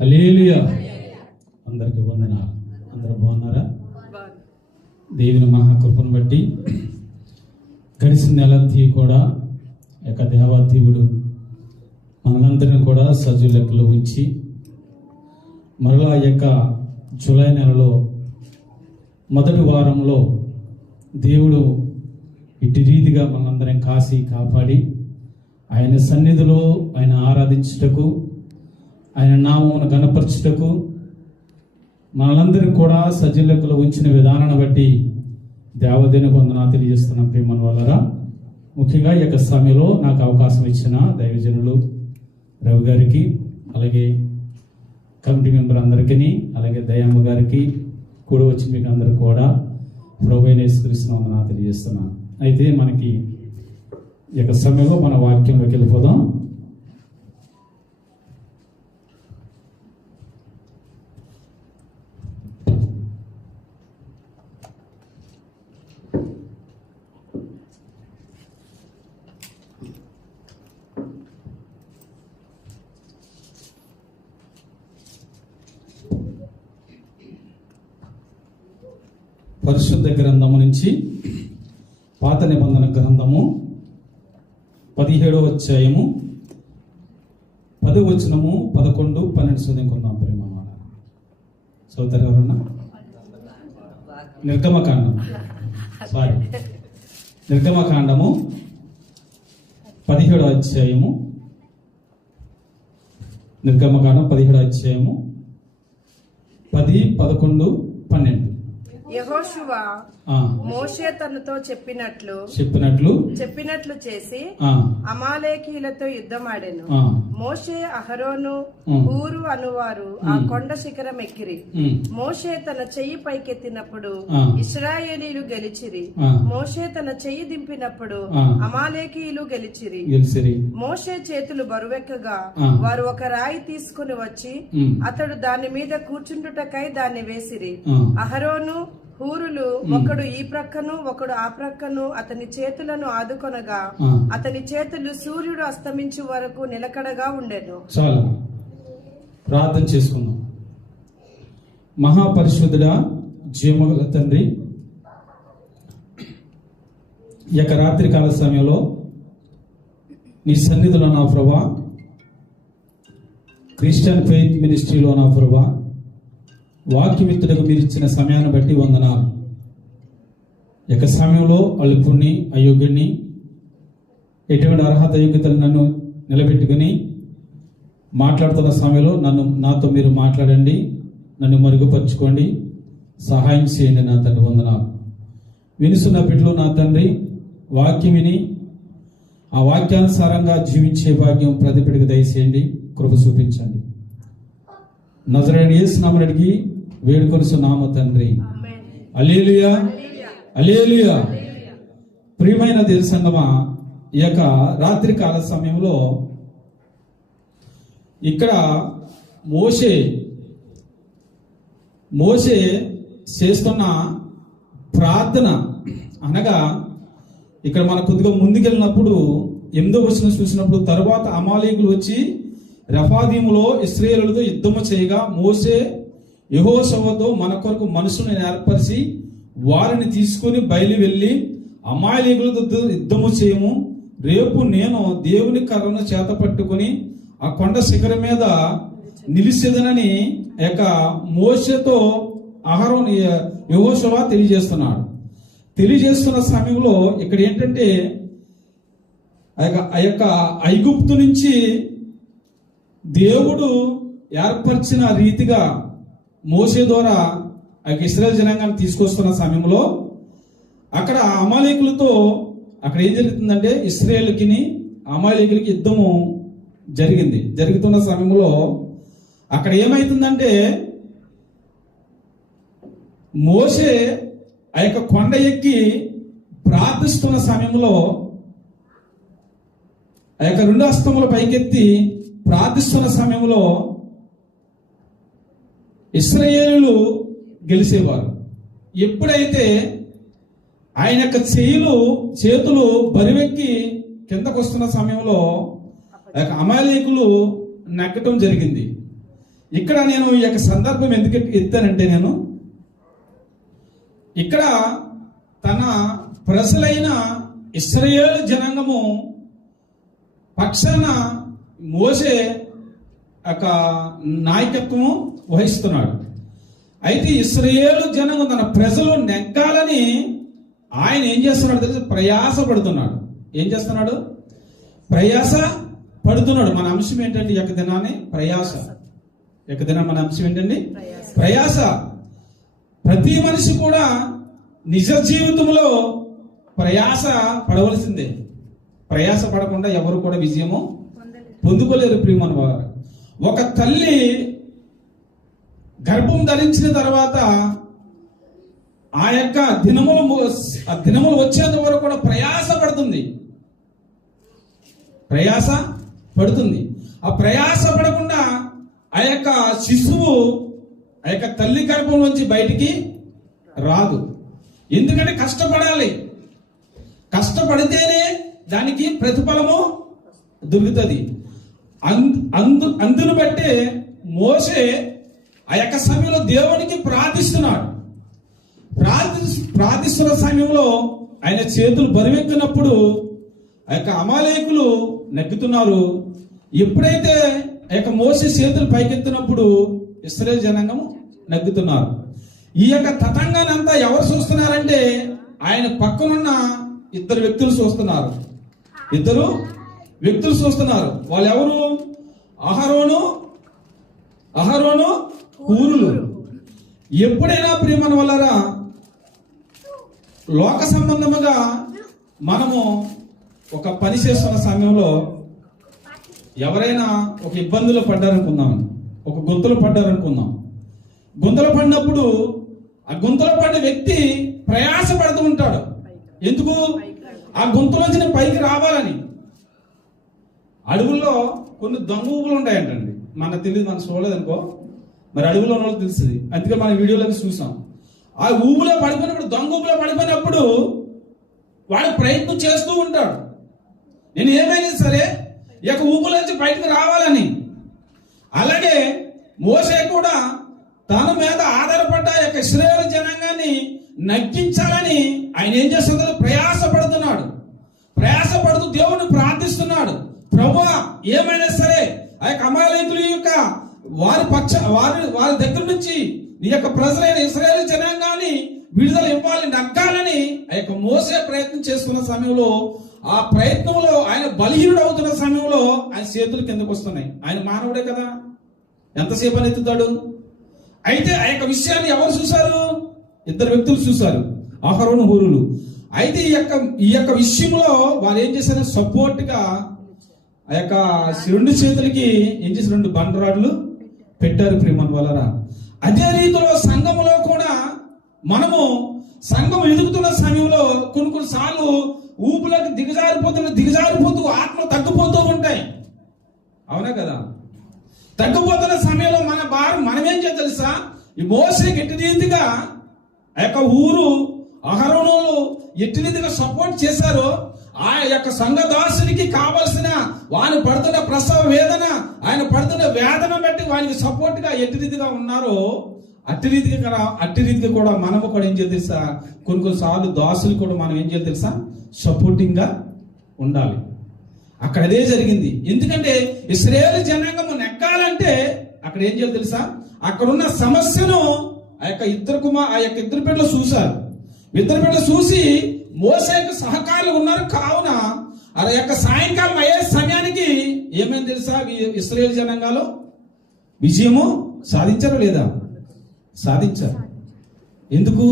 హల్లెలూయా. అందరికీ వందనాలు. అందరూ బాగున్నారా? దేవుని మహాకృపను బట్టి గడిచిన నెలంతా కూడా యొక్క దేవాదేవుడు మనందరిని కూడా సజీవ లెక్కలో ఉంచి మరలా యొక్క జూలై నెలలో మొదటి వారంలో దేవుడు ఇటు రీతిగా మనందరం కాసి కాపాడి ఆయన సన్నిధిలో ఆయన ఆరాధించుటకు, ఆయన నామమును గణపరచుటకు మనందరినీ కూడా సజీవ లెక్కలో ఉంచిన విధానాన్ని బట్టి దేవదేవునికి వందనాలు తెలియజేస్తున్నాం. ప్రియమైన వాళ్ళరా, ముఖ్యంగా ఈ యొక్క సమయంలో నాకు అవకాశం ఇచ్చిన దైవజనులు రవి గారికి, అలాగే కమిటీ మెంబర్ అందరికీ, అలాగే దయామ్మ గారికి కూడా వచ్చి మీకు అందరూ కూడా ప్రభువైన యేసుక్రీస్తు వందనాలు తెలియజేస్తున్నాను. అయితే మనకి ఈ యొక్క సమయంలో మన వాక్యంలోకి వెళ్ళిపోదాం. పరిశుద్ధ గ్రంథము నుంచి పాత నిబంధన గ్రంథము 17వ అధ్యాయము 10వ వచనము 11, 12 చదువుకుందాం. ప్రేమ చదువుతారు ఎవరన్నా? నిర్గమకాండము 17వ అధ్యాయము, నిర్గమకాండం 17వ అధ్యాయము 10, 11, 12. యెహోషువ మోషే తనతో చెప్పినట్లు చేసి అమాలేకీయులతో యుద్ధమాడెను. మోషే, అహరోను, హూరు అనువారు ఆ కొండ శిఖరం ఎక్కిరి. మోషే తన చెయ్యి పైకెత్తినప్పుడు ఇశ్రాయేలీయులు గెలిచిరి. మోషే తన చెయ్యి దింపినప్పుడు అమాలేకీయులు గెలిచిరి. మోషే చేతులు బరువెక్కగా వారు ఒక రాయి తీసుకుని వచ్చి అతడు దాని మీద కూర్చుండుటకై దాన్ని వేసిరి. అహరోను, హూరులు ఒకడు ఈ ప్రక్కను ఒకడు ఆ ప్రక్కను అతని చేతులను ఆదుకొనగా అతని చేతులు సూర్యుడు అస్తమించు వరకు నిలకడగా ఉండెను. చాలా ప్రార్థన చేసుకుందాం. మహాపరిశుద్ధుడా, జీవముగల తండ్రి, ఈ యొక్క రాత్రికాల సమయంలో నీ సన్నిధిలో నా ప్రభువా, క్రిస్టియన్ ఫెయిత్ మినిస్ట్రీలో నా ప్రభువా, వాక్యమిత్రులకు మీరు ఇచ్చిన సమయాన్ని బట్టి వందనాలు. యొక్క సమయంలో అల్పుణ్ణి, అయోగ్యుణ్ణి, ఎటువంటి అర్హత యోగ్యతలు నన్ను నిలబెట్టుకుని మాట్లాడుతున్న సమయంలో నాతో మీరు మాట్లాడండి, నన్ను మరుగుపరుచుకోండి, సహాయం చేయండి నా తండ్రి. వందనాలు. వినుసున్న బిడ్డలు నా తండ్రి వాక్యం విని ఆ వాక్యానుసారంగా జీవించే భాగ్యం ప్రతి బిడ్డకు దయచేయండి, కృప చూపించండి. నజరేయుడైన యేసు నామమున అడిగి వేడుకొనుచున్నాము తండ్రి. హల్లెలూయా, హల్లెలూయా. ప్రియమైన దేవుని సంగమా, ఈ యొక్క రాత్రి కాల సమయంలో ఇక్కడ మోషే చేస్తున్న ప్రార్థన అనగా, ఇక్కడ మన కొద్దిగా ముందుకెళ్ళినప్పుడు 8వ వచనం చూసినప్పుడు, తరువాత అమాలేకులు వచ్చి రెఫాదీములో ఇశ్రాయేలులతో యుద్ధము చేయగా మోషే యెహోషువతో మన కొరకు మనుషులను ఏర్పరిచి వారిని తీసుకుని బయలు వెళ్ళి అమాలేకులతో యుద్ధము చేయము, రేపు నేను దేవుని కర్రను చేత పట్టుకుని ఆ కొండ శిఖరం మీద నిలిచెదనని యొక్క మోషేతో అహరోను యెహోషువ తెలియజేస్తున్న సమయంలో ఇక్కడ ఏంటంటే ఆ యొక్క ఐగుప్తు నుంచి దేవుడు ఏర్పరిచిన రీతిగా మోషే ద్వారా ఆ ఇశ్రాయేల్ జనాంగాన్ని తీసుకొస్తున్న సమయంలో అక్కడ అమాలేకులతో అక్కడ ఏం జరుగుతుందంటే ఇశ్రాయేలుకి అమాలేకులకి యుద్ధము జరుగుతున్న సమయంలో అక్కడ ఏమైతుందంటే మోషే ఆ యొక్క కొండ ఎక్కి ప్రార్థిస్తున్న సమయంలో ఆ యొక్క 2 హస్తముల పైకెత్తి ప్రార్థిస్తున్న సమయంలో ఇశ్రాయేలీయులు గెలిచేవారు. ఎప్పుడైతే ఆయన యొక్క చేతులు బరువెక్కి కిందకు వస్తున్న సమయంలో అమాలేకులు నెగ్గటం జరిగింది. ఇక్కడ నేను ఈ యొక్క సందర్భం ఎందుకు ఎత్తానంటే, నేను ఇక్కడ తన ప్రజలైన ఇశ్రాయేలు జనాంగము పక్షాన మోషే ఒక నాయకత్వం వహిస్తున్నాడు. అయితే ఇశ్రాయేలు జనాంగం తన ప్రజలు నెగ్గాలని ఆయన ఏం చేస్తున్నాడు తెలిసి ప్రయాస పడుతున్నాడు. ఏం చేస్తున్నాడు? ప్రయాస పడుతున్నాడు. మన అంశం ఏంటంటే ఈ యొక్క దినాన్ని ప్రయాస. యొక్క దినం మన అంశం ఏంటండి? ప్రయాస. ప్రతి మనిషి కూడా నిజ జీవితంలో ప్రయాస పడవలసిందే. ప్రయాస పడకుండా ఎవరు కూడా విజయము పొందుకోలేరు. ప్రియమైన వారు, ఒక తల్లి గర్భం ధరించిన తర్వాత ఆ యొక్క దినములు వచ్చేంత వరకు కూడా ప్రయాస పడుతుంది. ప్రయాస పడుతుంది. ఆ ప్రయాస పడకుండా ఆ యొక్క శిశువు ఆ యొక్క తల్లి గర్భం నుంచి బయటికి రాదు. ఎందుకంటే కష్టపడాలి. కష్టపడితేనే దానికి ప్రతిఫలము దొరుకుతుంది. అందును బట్టే మోషే ఆ యొక్క సమయంలో దేవునికి ప్రార్థిస్తున్నాడు. ప్రార్థిస్తున్న సమయంలో ఆయన చేతులు బరువెక్కినప్పుడు ఆ యొక్క అమాలేకులు నెగ్గుతున్నారు. ఎప్పుడైతే ఆ యొక్క మోషే చేతులు పైకెత్తినప్పుడు ఇశ్రాయేలు జనాంగం నెగ్గుతున్నారు. ఈ యొక్క తతంగాన్ని అంతా ఎవరు చూస్తున్నారంటే ఆయన పక్కనున్న ఇద్దరు వ్యక్తులు చూస్తున్నారు. ఇద్దరు వ్యక్తులు చూస్తున్నారు. వాళ్ళు ఎవరు? అహరోను హూరులు. ఎప్పుడైనా ప్రియమైన వాళ్ళరా, లోక సంబంధముగా మనము ఒక పని చేస్తున్న సమయంలో ఎవరైనా ఒక ఇబ్బందులు పడ్డారనుకుందాం, ఒక గుంతలు పడ్డారనుకుందాం. గుంతలు పడినప్పుడు ఆ గుంతలో పడిన వ్యక్తి ప్రయాస పడుతూ ఉంటాడు. ఎందుకు? ఆ గుంతలోంచి పైకి రావాలని. అడవుల్లో కొన్ని దొంగ ఊపులు ఉంటాయంటండి. మనకు తెలియదు, మనం చూడలేదనుకో, మరి అడవుల్లో ఉన్న వాళ్ళకి తెలుస్తుంది. అందుకే మన వీడియోలో చూసాం. ఆ ఊపులో పడిపోయినప్పుడు, దొంగ ఊపులో పడిపోయినప్పుడు వాడు ప్రయత్నం చేస్తూ ఉంటాడు. నేను ఏమైనా సరే ఈ యొక్క ఊపులోంచి బయటకు రావాలని. అలాగే మోషే కూడా తన మీద ఆధారపడ్డ యొక్క ఇశ్రాయేలు జనాంగాన్ని నగ్గించాలని ఆయన ఏం చేస్తున్నాడు? ప్రయాస పడుతున్నాడు. ప్రయాస పడుతూ దేవుని ప్రార్థిస్తున్నాడు. ప్రభువా, ఏమైనా సరే ఆ యొక్క అమాలేకుల యొక్క వారి దగ్గర నుంచి నీ యొక్క ప్రజలైన ఇశ్రాయేలు జనాంగాన్ని విడుదల ఇవ్వాలి, నగ్గాలని ఆ యొక్క మోసే ప్రయత్నం చేస్తున్న సమయంలో, ఆ ప్రయత్నంలో ఆయన బలహీనుడు అవుతున్న సమయంలో ఆయన చేతులు కిందకు వస్తున్నాయి. ఆయన మానవుడే కదా, ఎంతసేపు అని ఎత్తుతాడు? అయితే ఆ యొక్క విషయాన్ని ఎవరు చూశారు? ఇద్దరు వ్యక్తులు చూశారు, అహరోను హూరులు. అయితే ఈ యొక్క విషయంలో వారు ఏం చేశారు? సపోర్ట్ గా ఆ యొక్క రెండు చేతులకి ఏం చేసి 2 బండరాడ్లు పెట్టారు. ప్రియమైన వాళ్ళరా, అదే రీతిలో సంఘములో కూడా మనము సంఘం ఎదుగుతున్న సమయంలో కొన్ని సార్లు ఊపులకు దిగజారిపోతూ ఆత్మ తగ్గిపోతూ ఉంటాయి. అవునా కదా? తగ్గిపోతున్న సమయంలో మన భారం మనమేం చేయాలి తెలుసా? ఈ మోషేకి ఎట్టి రీతిగా ఆ యొక్క ఊరు అహరోనులు ఎట్టి రీతిగా సపోర్ట్ చేశారో, ఆ యొక్క సంఘదాసునికి కావలసిన వాని పడుతున్న ప్రసవ వేదన, ఆయన పడుతున్న వేదన బట్టి వానికి సపోర్ట్ గా ఎట్టి రీతిగా ఉన్నారో, అట్టి రీతిగా కూడా మనము కూడా ఏం చేయాలి తెలుసా? కొన్ని సార్లు దాసులు కూడా మనం ఏం చేయాలి తెలుసా? సపోర్టింగ్ గా ఉండాలి. అక్కడ అదే జరిగింది. ఎందుకంటే ఇశ్రాయేలు జనాంగము నెక్కాలంటే అక్కడ ఏం చేయాలి తెలుసా? అక్కడున్న సమస్యను ఆ యొక్క ఇద్దరు బిడ్డలు చూశారు. ఇద్దరు బిడ్డలు చూసి మోషేకు సహకారులు ఉన్నారు. కావున ఆ యొక్క సాయంకాలం అయ్యే సమయానికి ఏమైంది తెలుసా? ఇశ్రాయేలు జనాంగాలు విజయము సాధించారో లేదా? సాధించారు. ఎందుకు?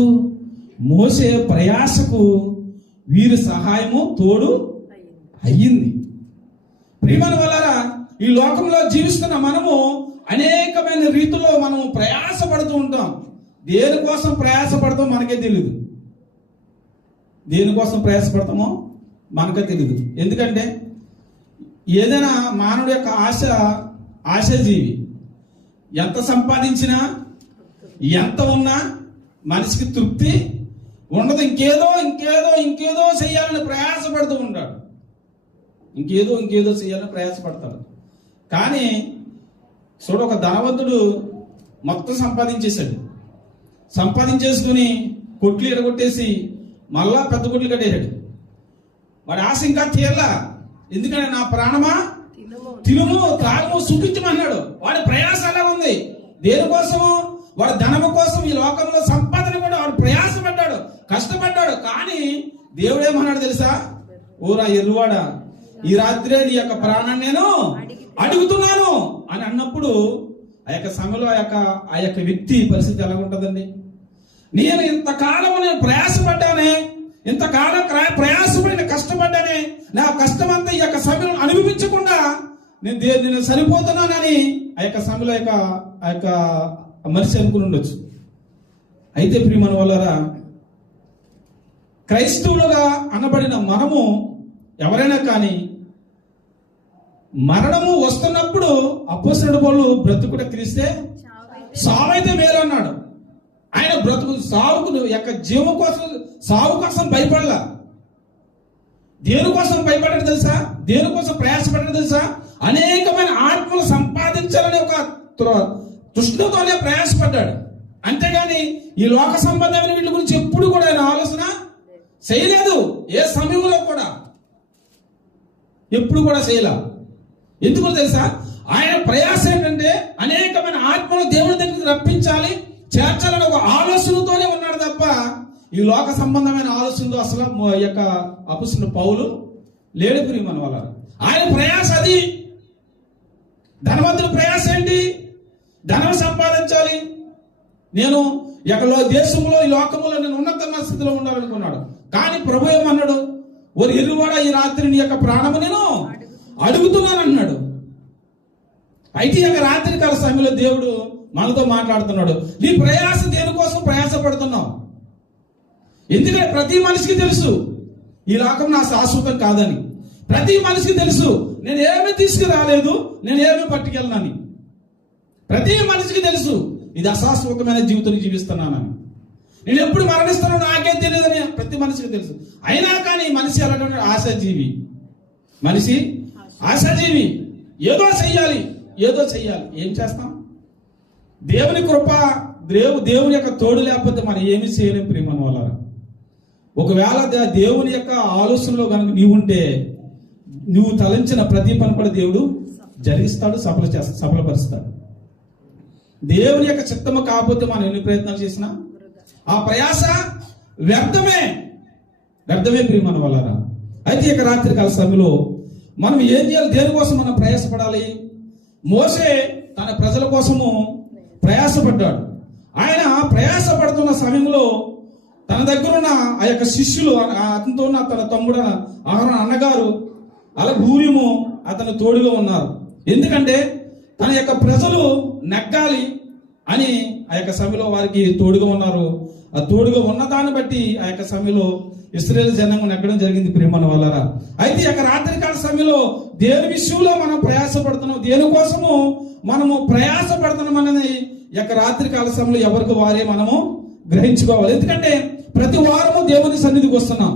మోషే ప్రయాసకు వీరి సహాయము తోడు అయ్యింది. ప్రియమైన వాళ్ళారా, ఈ లోకంలో జీవిస్తున్న మనము అనేకమైన రీతిలో మనము ప్రయాసపడుతూ ఉంటాం. దేనికోసం ప్రయాసపడతాం మనకే తెలియదు. దేనికోసం ప్రయాసపడతామో మనకే తెలియదు. ఎందుకంటే ఏదైనా మానవుడి యొక్క ఆశాజీవి. ఎంత సంపాదించినా, ఎంత ఉన్నా మనిషికి తృప్తి ఉండదు. ఇంకేదో చెయ్యాలని ప్రయాసపడుతూ ఉంటాడు. ఇంకేదో చేయాలని ప్రయాసపడతాడు. కానీ చూడ, ఒక ధనవంతుడు మొత్తం సంపాదించేసుకుని కొట్లు ఎడగొట్టేసి మళ్ళా పెద్ద కొట్లు కట్టేశాడు. వాడి ఆశ ఇంకా తీరలా. ఎందుకంటే నా ప్రాణమా తినుము త్రాగము సుఖించమన్నాడు. వాడి ప్రయాస అలా ఉంది. దేనికోసము? వాడి ధనము కోసం, ఈ లోకంలో సంపాదన కూడా వాడు ప్రయాసపడ్డాడు, కష్టపడ్డాడు. కానీ దేవుడు ఏమన్నాడు తెలుసా? ఓరా ఎర్రువాడా, ఈ రాత్రే నీ యొక్క ప్రాణాన్ని నేను అడుగుతున్నాను అని అన్నప్పుడు ఆ యొక్క సమయంలో ఆ యొక్క వ్యక్తి పరిస్థితి ఎలా ఉంటుందండి? నేను ఇంతకాలం నేను ప్రయాసపడ్డానే, ఇంతకాలం ప్రయాసపడి కష్టపడ్డానే, నా కష్టం అంతా ఈ యొక్క సమయం అనుభవించకుండా నేను సరిపోతున్నానని ఆ యొక్క సమయంలో ఆ యొక్క మనిషి అనుకుని ఉండొచ్చు. అయితే ప్రియమైన వాళ్ళారా, క్రైస్తవులుగా అనబడిన మనము ఎవరైనా కానీ మరణము వస్తున్నప్పుడు అపోస్తలుడు పౌలు బ్రతుకుట క్రీస్తే సావైతే మేలు అన్నాడు. ఆయన బ్రతుకు సావుకు యొక్క జీవం కోసం, సావు కోసం భయపడలా. దేనికోసం భయపడ్డాడు తెలుసా? దేనికోసం ప్రయాసపడ్డాడు తెలుసా? అనేకమైన ఆత్మలు సంపాదించాలని ఒక తృష్ణతోనే ప్రయాసపడ్డాడు. అంతేగాని ఈ లోక సంబంధమైన వీటి గురించి ఎప్పుడు కూడా ఆయన ఆలోచన చేయలేదు. ఏ సమయంలో కూడా ఎప్పుడు కూడా చేయలే. ఎందుకో తెలుసా? ఆయన ప్రయాస ఏంటంటే అనేకమైన ఆత్మలు దేవుడి దగ్గరికి రప్పించాలి, చేర్చాలని ఒక ఆలోచనతోనే ఉన్నాడు తప్ప ఈ లోక సంబంధమైన ఆలోచనతో అసలు ఈ యొక్క అపొస్తలుడు పౌలు లేడు. ప్రియమైన వాళ్ళ, ఆయన ప్రయాస అది. ధనవంతుడి ప్రయాస ఏంటి? ధనం సంపాదించాలి. నేను ఎక్కడో దేశంలో, ఈ లోకంలో నేను ఉన్నతమైన స్థితిలో ఉండాలనుకున్నాడు. కానీ ప్రభు ఏమన్నాడు? ఓరి ఎర్రువాడ, ఈ రాత్రి నీ యొక్క ప్రాణము నేను అడుగుతున్నాను అన్నాడు. అయితే ఈ యొక్క రాత్రి కాల సమయంలో దేవుడు మనతో మాట్లాడుతున్నాడు. నీ ప్రయాస దేనికోసం ప్రయాసపడుతున్నావు? ఎందుకంటే ప్రతి మనిషికి తెలుసు ఈ లోకం నా శాశ్వతం కాదని. ప్రతి మనిషికి తెలుసు నేను ఏమీ తీసుకురాలేదు, నేను ఏమీ పట్టుకెళ్ళనని. ప్రతి మనిషికి తెలుసు ఇది అశాశ్వతమైన జీవితం జీవిస్తున్నానని. నేను ఎప్పుడు మరణిస్తానో నాకేం తెలియదని ప్రతి మనిషికి తెలుసు. అయినా కానీ మనిషి అలాంటి ఆశాజీవి. మనిషి ఆశాజీవి. ఏదో చెయ్యాలి. ఏం చేస్తాం? దేవుని కృప, దేవుని యొక్క తోడు లేకపోతే మనం ఏమి చేయలేం. ప్రియమైన వాళ్ళారా, ఒకవేళ దేవుని యొక్క ఆలోచనలో కనుక నీవుంటే నువ్వు తలంచిన ప్రతి పని కూడా దేవుడు జరిగిస్తాడు, సఫలపరుస్తాడు. దేవుని యొక్క చిత్తము కాకపోతే మనం ఎన్ని ప్రయత్నాలు చేసినా ఆ ప్రయాస వ్యర్థమే ప్రియమైన వాళ్ళారా. అయితే ఇక రాత్రి కాల సమయంలో మనం ఏం చేయాలి? దేనికోసం మనం ప్రయాసపడాలి? మోషే తన ప్రజల కోసము ప్రయాసపడ్డాడు. ఆయన ప్రయాసపడుతున్న సమయంలో తన దగ్గర ఉన్న ఆ యొక్క శిష్యులు, అతనితో ఉన్న తన తమ్ముడు అహరోను అన్నగారు అలాగే ఊరిము అతను తోడుగా ఉన్నారు. ఎందుకంటే తన యొక్క ప్రజలు నెగ్గాలి అని ఆ యొక్క సమయంలో వారికి తోడుగా ఉన్నారు. ఆ తోడుగా ఉన్న దాన్ని బట్టి ఆ యొక్క సమయంలో ఇశ్రాయేలు జనాంగం నెగ్గడం జరిగింది. ప్రియమైన వాళ్ళారా, అయితే ఈ యొక్క రాత్రికాల సమయంలో దేని విషయంలో మనం ప్రయాసపడుతున్నాం, దేనికోసము మనము ప్రయాసపడుతున్నాం అనేది ఈ యొక్క రాత్రికాల సమయంలో ఎవరికి వారే మనము గ్రహించుకోవాలి. ఎందుకంటే ప్రతి వారము దేవుని సన్నిధికి వస్తున్నాం.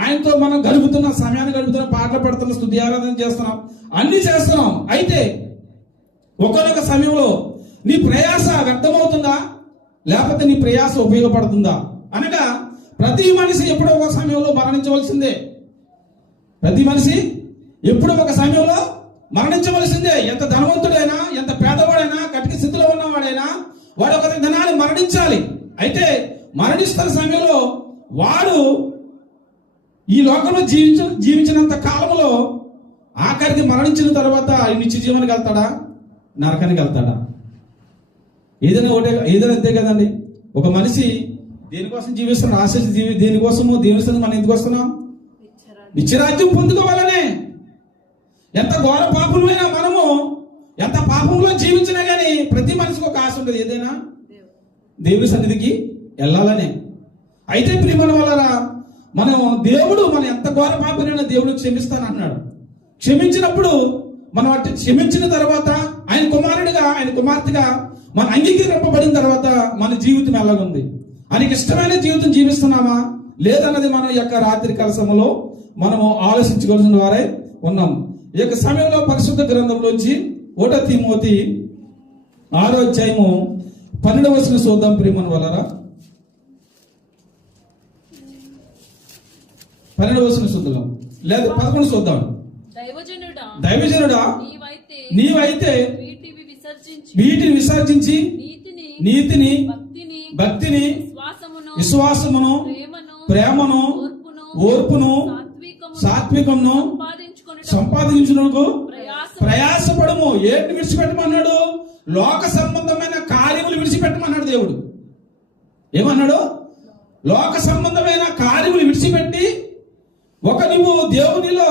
ఆయనతో మనం గడుపుతున్నాం, సమయాన్ని గడుపుతున్నాం, పాటలు పడుతున్నాం, స్తుతి ఆరాధన చేస్తున్నాం, అన్ని చేస్తున్నాం. అయితే ఒకనొక సమయంలో నీ ప్రయాస వ్యర్థమవుతుందా, లేకపోతే నీ ప్రయాస ఉపయోగపడుతుందా? అనగా ప్రతి మనిషి ఎప్పుడో ఒక సమయంలో మరణించవలసిందే. ప్రతి మనిషి ఎప్పుడో ఒక సమయంలో మరణించవలసిందే. ఎంత ధనవంతుడైనా, ఎంత పేదవాడైనా, కటిక స్థితిలో ఉన్నవాడైనా వాడు ఒక దినాన్ని మరణించాలి. అయితే మరణిస్తున్న సమయంలో వాడు ఈ లోకంలో జీవించినంత కాలంలో ఆఖరికి మరణించిన తర్వాత నిత్య జీవనానికి వెళ్తాడా, నరకానికి వెళ్తాడా? ఏదైనా అంతే కదండి. ఒక మనిషి దేనికోసం జీవిస్తున్నాడు? ఆశ దేనికోసము? దేవుని మనం ఎందుకు వస్తున్నాం? నిత్యరాజ్యం పొందుకోవాలనే. ఎంత ఘోర పాపమైనా మనము ఎంత పాపంలో జీవించినా కానీ ప్రతి మనిషికి ఒక ఆశ ఉంటుంది, ఏదైనా దేవుని సన్నిధికి వెళ్ళాలనే. అయితే ప్రియమైన వాళ్ళరా, దేవుడు మన ఎంత ఘోర పాపమైనా దేవుడు క్షమిస్తానంటున్నాడు. క్షమించినప్పుడు మనం క్షమించిన తర్వాత ఆయన కుమారుడిగా, ఆయన కుమార్తెగా మన అంగీకరింపబడిన తర్వాత మన జీవితం ఎలాగుంది? ఆయనకి ఇష్టమైన జీవితం జీవిస్తున్నామా లేదన్నది మనం యొక్క రాత్రి కాల సమయంలో మనము ఆలోచించుకోవాల్సిన వారే ఉన్నాం. ఈ యొక్క సమయంలో పరిశుద్ధ గ్రంథంలోంచి 1 తిమోతి 6వ అధ్యాయము 12వ వచనం చూద్దాం ప్రియమైన వాళ్ళరా. 12వ వచనం చూద్దాం, లేదా 11 చూద్దాం. దైవజనుడా, నీవైతే వీటిని విసర్జించి నీతిని, భక్తిని, విశ్వాసమును, ప్రేమను, ఓర్పును, సాత్వికమును సంపాదించుటకు ప్రయాసపడము. ఏంటి విడిచిపెట్టమన్నాడు? లోక సంబంధమైన కార్యములు విడిచిపెట్టమన్నాడు దేవుడు. ఏమన్నాడు? లోక సంబంధమైన కార్యములు విడిచిపెట్టి నువ్వు దేవునిలో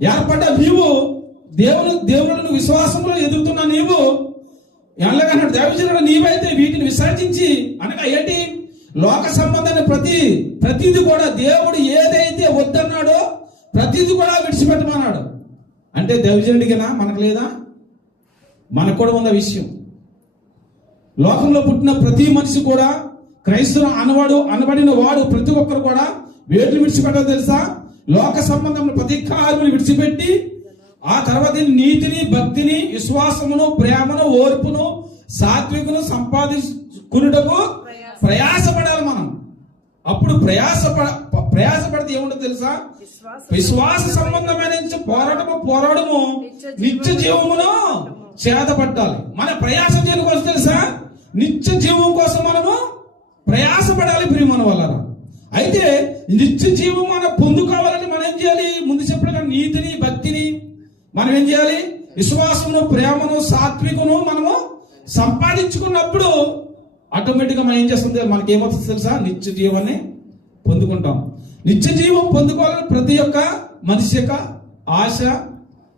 ఏర్పడ్డ నీవు, దేవుని విశ్వాసంలో ఎదుగుతున్న నీవు ఎలాగన్నాడు? దైవజనుడు, నీవైతే వీటిని విసర్జించి, అనగా ఏంటి? లోక సంబంధమైన ప్రతిది కూడా దేవుడు ఏదైతే వద్దన్నాడో ప్రతిది కూడా విడిచిపెట్టమన్నాడు. అంటే దైవజనుడికినా మనకు లేదా? మనకు కూడా ఉన్న విషయం. లోకంలో పుట్టిన ప్రతి మనిషి కూడా, క్రైస్తవ అనబడిన వాడు ప్రతి ఒక్కరు కూడా వేటిని విడిచిపెట్టాలో తెలుసా? లోక సంబంధమైన ప్రతి కార్యములు విడిచిపెట్టి ఆ తర్వాత నీతిని, భక్తిని, విశ్వాసమును, ప్రేమను, ఓర్పును, సాత్వికను సంపాదించుకున్నటకు ప్రయాసపడాలి మనం. అప్పుడు ప్రయాసపడితే ఏముంటో తెలుసా? విశ్వాస సంబంధమైన పోరాడము నిత్య జీవమును చేతపట్టాలి. మన ప్రయాసం దేని కోసం తెలుసా? నిత్య జీవం కోసం మనము ప్రయాసపడాలి ప్రియమైన వాళ్ళరా. అయితే నిత్య జీవం మనం పొందుకోవాలని మనం ఏం చేయాలి? ముందు చెప్పిన నీతిని, భక్తిని మనం ఏం చేయాలి? విశ్వాసమును, ప్రేమను, సాత్వికను మనము సంపాదించుకున్నప్పుడు ఆటోమేటిక్ గా మనం ఏం చేస్తుంది? మనకి ఏమవుతుంది తెలుసా? నిత్య జీవాన్ని పొందుకుంటాం. నిత్య జీవం పొందుకోవాలని ప్రతి ఒక్క మనిషి యొక్క ఆశ,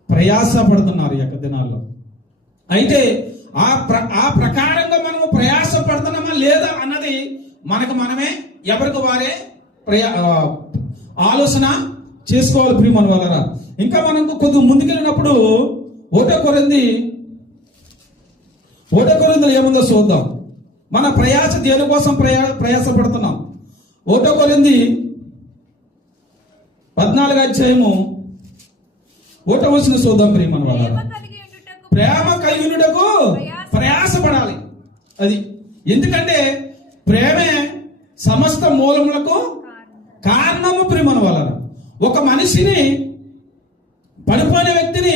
ప్రయాస పడుతున్నారు ఈ యొక్క దినాల్లో. అయితే ఆ ప్రకారంగా మనము ప్రయాస పడుతున్నామా లేదా అన్నది మనమే ఎవరికి వారే ఆలోచన చేసుకోవాలి ప్రియమైన వాళ్ళరా. ఇంకా మనకు కొద్దిగా ముందుకెళ్ళినప్పుడు 1 కొరింథీయులు ఏముందో చూద్దాం. మన ప్రయాస దేనికోసం ప్రయాసపడుతున్నాం? 1 కొరింథీయులు 14వ అధ్యాయము 1వ వచనం చూద్దాం ప్రియమైన వాళ్ళరా. ప్రేమ కలిగినటకు ప్రయాసపడాలి. అది ఎందుకంటే ప్రేమే సమస్త మూలములకు కారణము ప్రియమైన వాళ్ళరా. ఒక మనిషిని, పడిపోయిన వ్యక్తిని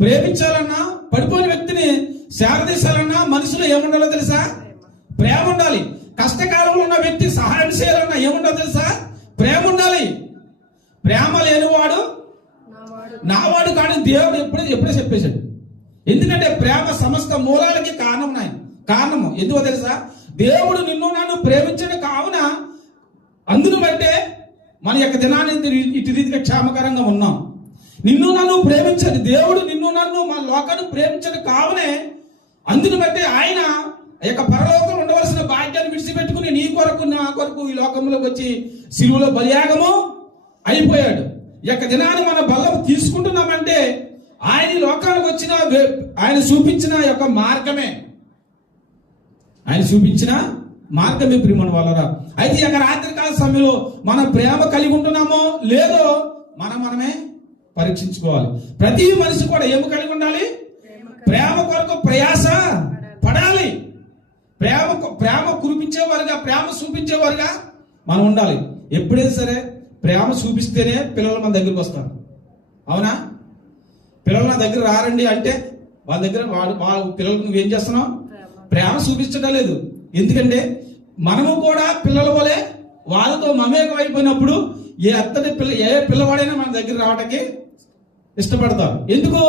ప్రేమించాలన్నా, పడిపోయిన వ్యక్తిని శారదీశాలన్నా మనుషులు ఏముండాలో తెలుసా? ప్రేమ ఉండాలి. కష్టకాలంలో ఉన్న వ్యక్తి సహాయం చేయాలన్నా ఏముండాలో తెలుసా? ప్రేమ ఉండాలి. ప్రేమ లేనివాడు నావాడు కాని దేవుడు ఎప్పుడే చెప్పేశాడు. ఎందుకంటే ప్రేమ సమస్త మూలాలకి కారణము ఎందుకో తెలుసా? దేవుడు నిన్ను నన్ను ప్రేమించడం కావున అందును బట్టే మన యొక్క దినాన్ని ఇటు రీతిగా క్షేమకరంగా ఉన్నాం. నిన్ను నన్ను ప్రేమించదు దేవుడు, నిన్ను నన్ను మన లోకాన్ని ప్రేమించడం కావునే అందును బట్టే ఆయన యొక్క పరలోకంలో ఉండవలసిన భాగ్యాన్ని విడిచిపెట్టుకుని నీ కొరకు, నా కొరకు ఈ లోకంలోకి వచ్చి శిలువలో బలియాగము అయిపోయాడు. ఈ యొక్క దినాన్ని మన బలం తీసుకుంటున్నామంటే ఆయన లోకానికి వచ్చిన, ఆయన చూపించిన యొక్క మార్గమే, ప్రియమైన వాళ్ళరా. అయితే ఇక రాత్రికాల సమయంలో మనం ప్రేమ కలిగి ఉంటున్నామో లేదో మనమే పరీక్షించుకోవాలి. ప్రతి మనిషి కూడా ఏమి కలిగి ఉండాలి? ప్రేమ కొరకు ప్రయాస పడాలి. ప్రేమ కురిపించేవారుగా, ప్రేమ చూపించేవారుగా మనం ఉండాలి. ఎప్పుడైనా సరే ప్రేమ చూపిస్తేనే పిల్లలు మన దగ్గరికి వస్తారు. అవునా? పిల్లలు నా దగ్గర రారండి అంటే వాళ్ళ దగ్గర వాళ్ళ పిల్లలకు నువ్వేం చేస్తున్నావు? ప్రేమ చూపించడం లేదు. ఎందుకంటే మనము కూడా పిల్లల వలె వాళ్ళతో మమేకం అయిపోయినప్పుడు ఏ పిల్లవాడైనా మన దగ్గర రావడానికి ఇష్టపడతారు. ఎందుకు?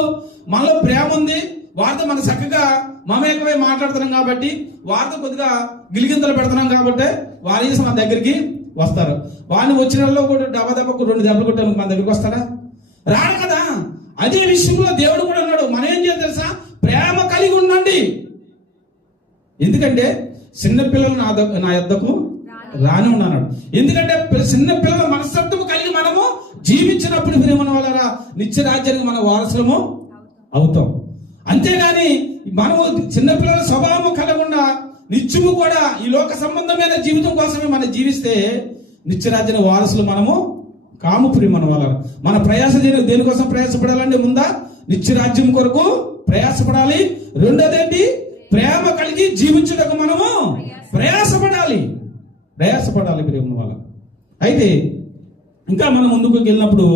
మనలో ప్రేమ ఉంది, వారితో మనం చక్కగా మమేకమై మాట్లాడుతున్నాం కాబట్టి, వారితో కొద్దిగా గిలిగింతలు పెడుతున్నాం కాబట్టి వారి మన దగ్గరికి వస్తారు. వాడిని వచ్చిన కూడా దెబ్బకు 2 దెబ్బలు కొట్టాను మన దగ్గరికి వస్తాడా? రాడు కదా. అదే విషయంలో దేవుడు కూడా అన్నాడు, మనం ఏం చేయాలి తెలుసా? ప్రేమ కలిగి ఉండండి. ఎందుకంటే చిన్న పిల్లలు నా యొద్దకు రాని ఉన్నాడు. ఎందుకంటే చిన్న పిల్లల మనస్తత్వం కలిగి మనము జీవించినప్పుడు ప్రియమైన వాళ్ళరా నిత్య రాజ్యానికి మన వారసులము అవుతాం. అంతేగాని మనము చిన్నపిల్లల స్వభావం కలగకుండా నిత్యము కూడా ఈ లోక సంబంధమైన జీవితం కోసమే మనం జీవిస్తే నిత్యరాజ్యానికి వారసులు మనము కాము ప్రియమైన వాళ్ళ మన ప్రయాస దేనికోసం ప్రయాసపడాలండి? ముందా నిత్యరాజ్యం కొరకు ప్రయాసపడాలి. రెండోదేంటి? ప్రేమ కలిగి జీవించుటకు మనము ప్రయాసపడాలి ప్రియమైన వాళ్ళ. అయితే ఇంకా మనం ముందుకు వెళ్ళినప్పుడు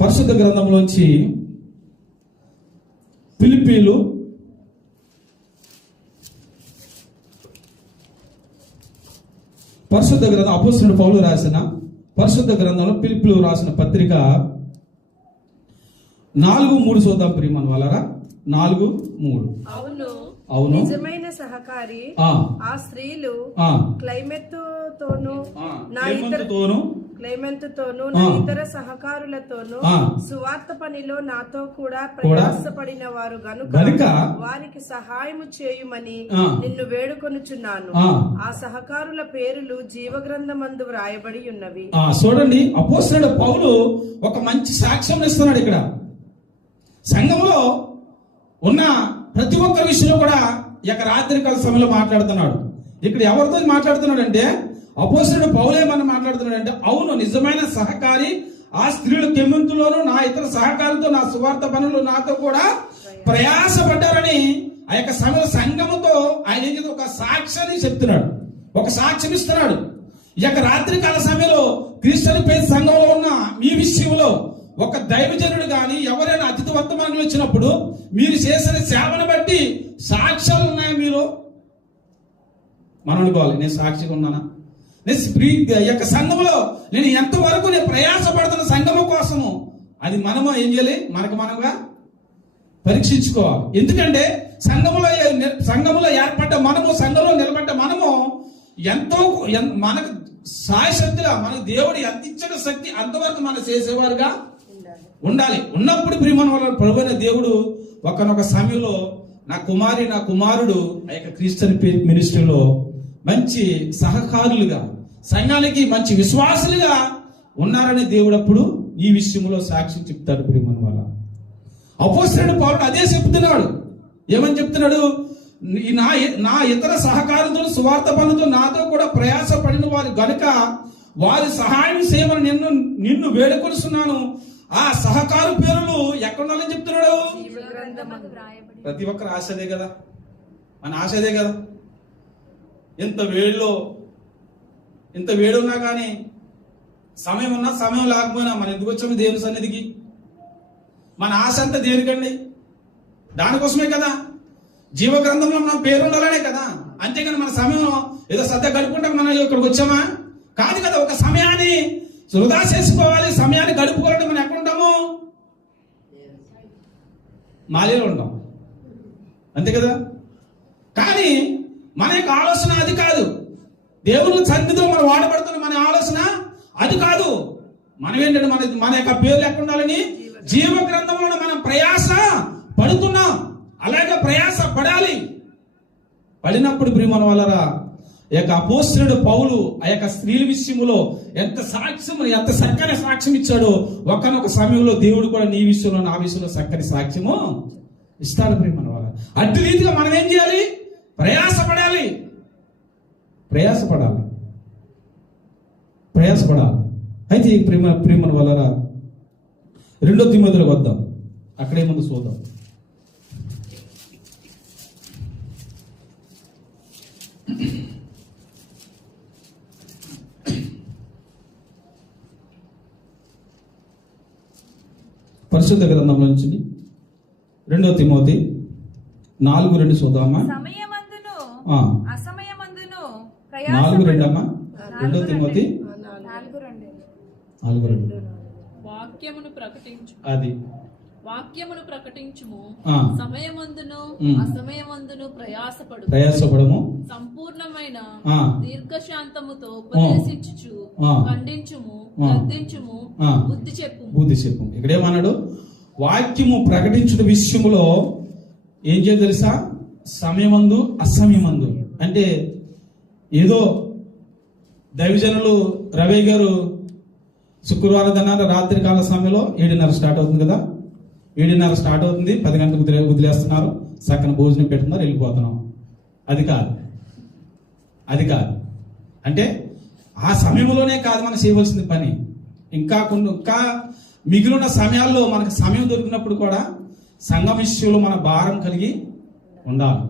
పరిశుద్ధ గ్రంథంలోంచి ఫిలిప్పీలు పరిశుద్ధ గ్రంథం అపోస్తలుడు పౌలు రాసిన పరిశుద్ధ గ్రంథంలో ఫిలిప్పీలు రాసిన పత్రిక 4:3 చూద్దాం ప్రియమైన వాళ్ళరా. 4:3. అవును నిజమైన సహకారి ఆ స్త్రీలు క్లైమెత్తుతోను నా ఇతర సహకారులతోను సువార్త పనిలో నాతో కూడా ప్రయాసపడిన వారు గనుక వారికి సహాయము చేయుమని నిన్ను వేడుకొనుచున్నాను. ఆ సహకారుల పేరులు జీవగ్రంథమందు వ్రాయబడి ఉన్నవి. చూడండి, అపోస్తలుడు పౌలు ఒక మంచి సాక్ష్యం ఇస్తున్నాడు. ఇక్కడ సంఘంలో ఉన్న ప్రతి ఒక్క విషయంలో కూడా ఇక రాత్రికాల సమయంలో మాట్లాడుతున్నాడు. ఇక్కడ ఎవరితో మాట్లాడుతున్నాడు అంటే అపోస్తలుడు పౌలే మనం మాట్లాడుతున్నాడు. అంటే అవును, నిజమైన సహకారి ఆ స్త్రీలు కెమెంతులోను నా ఇతర సహకారులతో నా సువార్త పనులు నాతో కూడా ప్రయాసపడ్డారని ఆ యొక్క సమయంలో సంఘముతో ఆయన ఏం ఒక సాక్ష్యాన్ని చెప్తున్నాడు, ఒక సాక్ష్యం ఇస్తున్నాడు. ఈ యొక్క రాత్రికాల సమయంలో క్రిస్టియన్ పేరు సంఘంలో ఉన్న మీ విషయంలో ఒక దైవజనుడు గాని ఎవరైనా అతిథి వర్తమానంలో వచ్చినప్పుడు మీరు చేసిన సేవను బట్టి సాక్ష్యాలు ఉన్నాయి. మీరు మనం అనుకోవాలి, నేను సాక్షిగా ఉన్నానా, నేను యొక్క సంఘంలో నేను ఎంతవరకు నేను ప్రయాసపడుతున్న సంఘము కోసము, అది మనము ఏం చేయాలి, మనముగా పరీక్షించుకోవాలి. ఎందుకంటే సంఘములో ఏర్పడ్డ మనము, సంఘంలో నిలబడ్డ మనము ఎంతో మనకు సాయశక్తిగా మనకు దేవుడు ఎంత ఇచ్చిన శక్తి అంతవరకు మనం చేసేవారుగా ఉండాలి. ఉన్నప్పుడు ప్రియమైన వాళ్ళ ప్రభువైన దేవుడు ఒకనొక సమయంలో నా కుమారుడు ఆ యొక్క క్రిస్టియన్ మినిస్ట్రీలో మంచి సహకారులుగా సంఘానికి మంచి విశ్వాసులుగా ఉన్నారని దేవుడు అప్పుడు ఈ విషయంలో సాక్ష్యం చెప్తాడు. ప్రియమైన వాళ్ళ అపోస్తలుడు పౌలుడు అదే చెప్తున్నాడు. ఏమని చెప్తున్నాడు? నా ఇతర సహకారులతో సువార్త పనులతో నాతో కూడా ప్రయాస పడిన వారు గనుక వారి సహాయం చేయమని నిన్ను వేడుకొలుస్తున్నాను. ఆ సహకారు పేరులు ఎక్కడున్నారని చెప్తున్నాడు? ప్రతి ఒక్కరు ఆశదే కదా, మన ఆశదే కదా. ఎంత వేడున్నా కానీ సమయం ఉన్నా సమయం లేకపోయినా మనం ఎందుకు వచ్చాము దేవుని సన్నిధికి? మన ఆశ అంతా దేనికండి? దానికోసమే కదా. జీవగ్రంథంలో మన పేరు ఉండాలనే కదా. అంతేగాని మన సమయం ఏదో సద్ద గడుపుకుంటాం మనం ఇక్కడికి వచ్చామా? కాదు కదా. ఒక సమయాన్ని వృధా చేసుకోవాలి, సమయాన్ని గడుపుకోవాలంటే మనం ఎక్కడ ఉంటాము? మాలేలో ఉంటాం, అంతే కదా. కానీ మన యొక్క ఆలోచన అది కాదు. దేవుని సన్నిధిలో మనం వాడబడుతున్న మన ఆలోచన అది కాదు. మనం ఏంటంటే మన యొక్క పేర్లు ఎక్కడ ఉండాలని జీవ గ్రంథంలో మనం ప్రయాస పడుతున్నాం. అలాగే ప్రయాస పడాలి. పడినప్పుడు ప్రియమైన వాళ్ళరా ఈ యొక్క అపోస్తలుడు పౌలు ఆ యొక్క స్త్రీల విషయంలో ఎంత చక్కని సాక్ష్యం ఇచ్చాడో ఒకనొక సమయంలో దేవుడు కూడా నీ విషయంలో నా విషయంలో చక్కని సాక్ష్యము ఇస్తాడు. ప్రియమైన వాళ్ళ అట్టి రీతిగా మనం ఏం చేయాలి? ప్రయాసపడాలి. అయితే ప్రియమైన వాళ్ళరా 2 తిమోతిలోకి వద్దాం. అక్కడేముందు చూద్దాం. పరిశుద్ధ గ్రంథంలో నుంచి 2 తిమోతి 4:2 చూద్దామా? 4:2 అమ్మా. 2 తిమోతి 4:2 వాక్యమును ప్రకటించుము, సమయమందును అసమయమందును ప్రయాసపడము, సంపూర్ణమైన దీర్ఘశాంతముతో ఉపదేశించుచు ఖండించుము, గద్దించుము, బుద్ధి చెప్పు. ఇక్కడేమన్నాడు? వాక్యము ప్రకటించుట విషయంలో ఏం చేయాలి తెలుసా? సమయమందు అసమయమందు. అంటే ఏదో దైవజనులు రవి గారు శుక్రవారం దినాన రాత్రి కాల సమయంలో 7:30 స్టార్ట్ అవుతుంది కదా. 7:30 స్టార్ట్ అవుతుంది, 10 గంటలకు వదిలేస్తున్నారు, సక్కన భోజనం పెట్టుకున్నారు, వెళ్ళిపోతున్నాం. అది కాదు. అంటే ఆ సమయంలోనే కాదు మనం చేయవలసింది పని. ఇంకా మిగిలిన సమయాల్లో మనకు సమయం దొరికినప్పుడు కూడా సంఘం విషయంలో మన భారం కలిగి ఉండాలి.